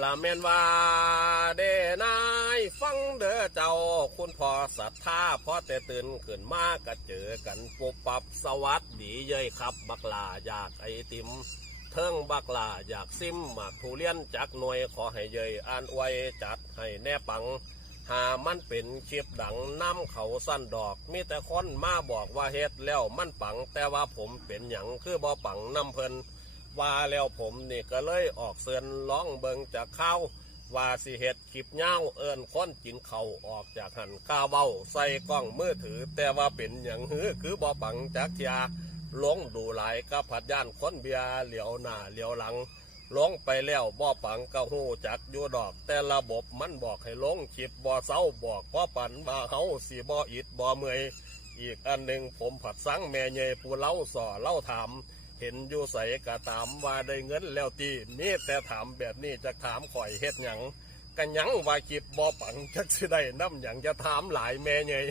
ละแม่นว่าเด้นายฟังเด้อเจ้าคุณพ่อศรัทธาพอแต่ตื่นขึ้นมาก็เจอกันปุ๊บปับสวัสดีเย้ยครับบักลาอยากไอติมเทิงบักลาอยากซิมหมากทุเรียนจากหน่วยขอให้เย้ยอ่านไว้จัดให้แน่ปังหามันเป็นคลิปดังน้ำเขาสั้นดอกมีแต่คนมาบอกว่าเฮ็ดแล้วมันปังแต่ว่าผมเป็นหยังคือบ่ปังน้ำเพลินว่าแล้วผมนี่ก็เลยออกเสือนร้องเบิงจากข้าวว่าสิเฮ็ดคลิปเงาเอิญค้นกินเขาออกจากหันก้าเว้าใส่กล้องมือถือแต่ว่าเป็นอย่างคือบ่ปังจากเทียลงดูหลายก็ผัดย่านคนเบียเหลียวหน้าเหลียวหลังลงไปแล้วบ่ปังก็หูจักอยู่ดอกแต่ระบบมันบอกให้ลงคลิปบ่เศร้าบอกเพราะปันบ่าเฮาสิบ่อิดบ่เมื่อยอีกอันหนึ่งผมผัดสังแม่เยยผู้เล่าส่อเล่าถามเห็นอยู่ใสกะถามว่าได้เงินแล้วตีนี่แต่ถามแบบนี้จะถามข่อยเฮ็ดหยังกันยังว่าคลิปบ่ปังจักสิได้น้ำหยังจะถามหลายแม่เยย